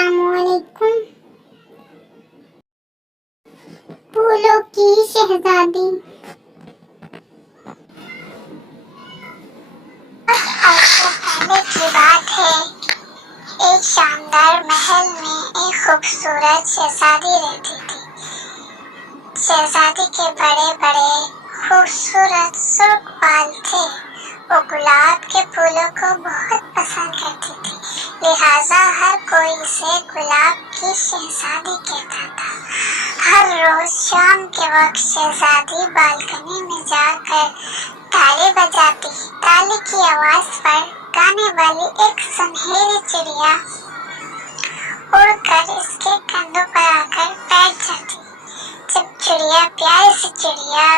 अस्सलामुअलैकुम। फूलों की शहजादी। अरसों पहले की बात है, एक शानदार महल में एक खूबसूरत शहजादी रहती थी। शहजादी के बड़े बड़े खूबसूरत सुर्ख बाल थे। वो गुलाब के फूलों को बहुत पसंद करती थी, लिहाजा हर कोई इसे गुलाब की शहजादी कहता था। हर रोज शाम के वक्त शहजादी बालकनी में जाकर ताली बजाती। ताली की आवाज पर गाने वाली एक सुनहरी चिड़िया उड़कर इसके कंधों पर आकर बैठ जाती। जब चिड़िया, प्यारी सी चिड़िया,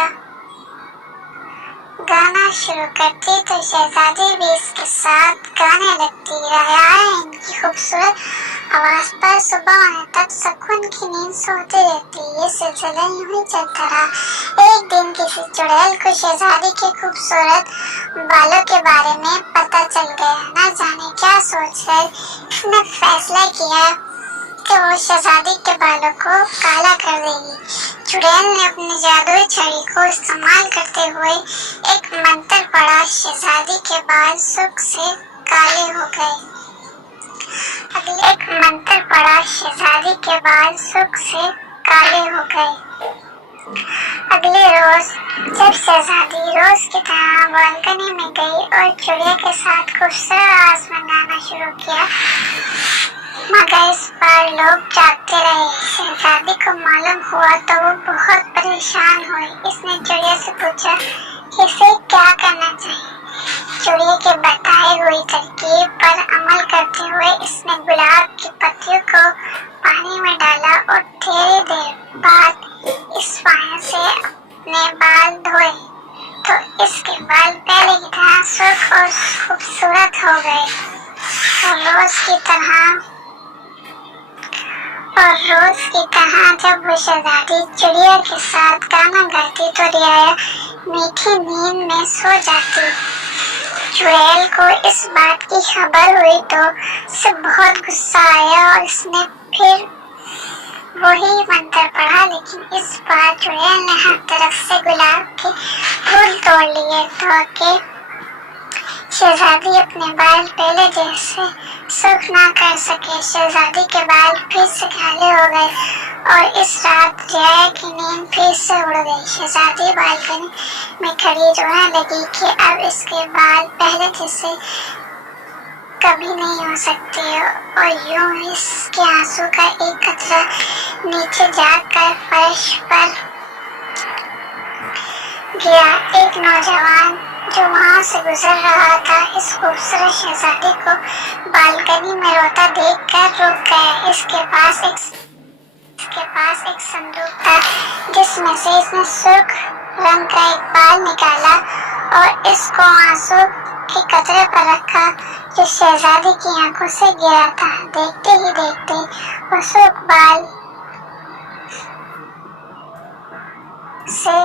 गाना शुरू करती तो शहजादी भी इसके साथ गाने लगती। इनकी खूबसूरत आवाज पर सुबह होने तक सुकून की नींद सोती रहती। ये सिलसिला यूं ही चलता रहा। एक दिन किसी चुड़ैल को शहजादी के खूबसूरत बालों के बारे में पता चल गया। न जाने क्या सोचकर इसने फैसला किया कि वो शहजादी के बालों को काला कर देगी। चुड़ैल ने अपनी जादुई छड़ी को इस्तेमाल करते हुए एक मंत्र पढ़ा। शहजादी के बाल सुख से काले हो गए। शहजादी के बाल सुख से काले हो गए। अगले रोज जब शहजादी रोज की तरह बालकनी में गई और चिड़िया के साथ खूबसूरत आवाज में गाना शुरू किया, मगर इस बार लोग जागते रहे। शहजादी को मालूम हुआ तो वो बहुत परेशान हुई। इसने चिड़िया से पूछा कि इसे क्या करना चाहिए। चिड़िया के बताई हुई तरकीब पर अमल करते हुए इसने गुलाब की पत्तियों को पानी में डाला और थोड़ी देर बाद इस पानी से अपने बाल धोए तो इसके बाल पहले की तरह सुर्ख और खूबसूरत हो गए। और रोज की तरह जब वो शहजादी चिड़िया के साथ गाना गाती तो रियाया मीठी नींद में सो जाती। चुड़ैल को इस बात की खबर हुई तो उसे बहुत गुस्सा आया और इसने फिर वही मंत्र पढ़ा, लेकिन इस बार चुड़ैल ने हर तरफ से गुलाब के फूल तोड़ लिए ताकि शहजादी अपने बाल पहले जैसे सुर्ख ना कर सके। शहजादी के बाल फिर से काले हो गए और इस रात रियाया की नींद फिर से उड़ गई। शहजादी बालकनी में खड़ी रोने लगी कि अब इसके बाल पहले जैसे कभी नहीं हो सकते। और यूं इसके आंसू का एक कतरा नीचे जाकर फर्श पर गिरा। एक नौजवान जो वहां से गुजर रहा था इस खूबसूरत शहजादी को बालकनी में रोता देखकर रुक गया। इसके पास एक संदूक था जिसमें से इसने सुर्ख रंग का एक बाल निकाला और इसको आंसू के कतरे पर रखा जो शहजादी की आंखों से गिरा था। देखते ही देखते वो सुर्ख बाल से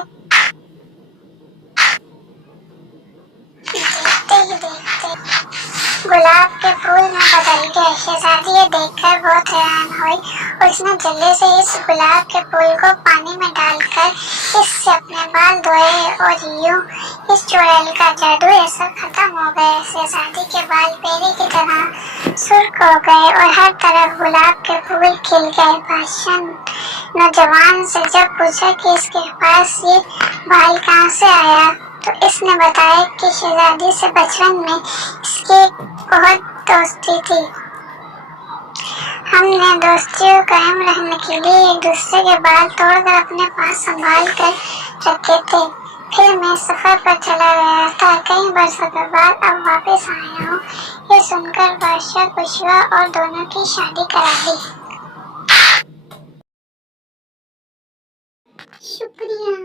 गुलाब के फूल में बदल गए। शहजादी ये देखकर बहुत हैरान हुई और उसने जल्दी से इस गुलाब के फूल को पानी में डालकर इससे अपने बाल धोए और यूं इस चुड़ैल का जादू ऐसा खत्म हो गया। शहजादी के बाल पहले की तरह सुर्ख हो गए और हर तरफ गुलाब के फूल खिल गए। बादशाह नौजवान से जब पूछा कि इसके पास ये बाल कहाँ से आया तो इसने बताया कि शहजादी से बचपन में इसकी बहुत दोस्ती थी। हमने दोस्ती को कायम रखने के लिए एक दूसरे के बाल तोड़कर अपने पास संभाल कर रखे थे। फिर मैं सफर पर चला गया था। कई बरसों के बाद अब वापस आया हूँ। ये सुनकर बादशाह खुश हुआ और दोनों की शादी करा दी। शुक्रिया।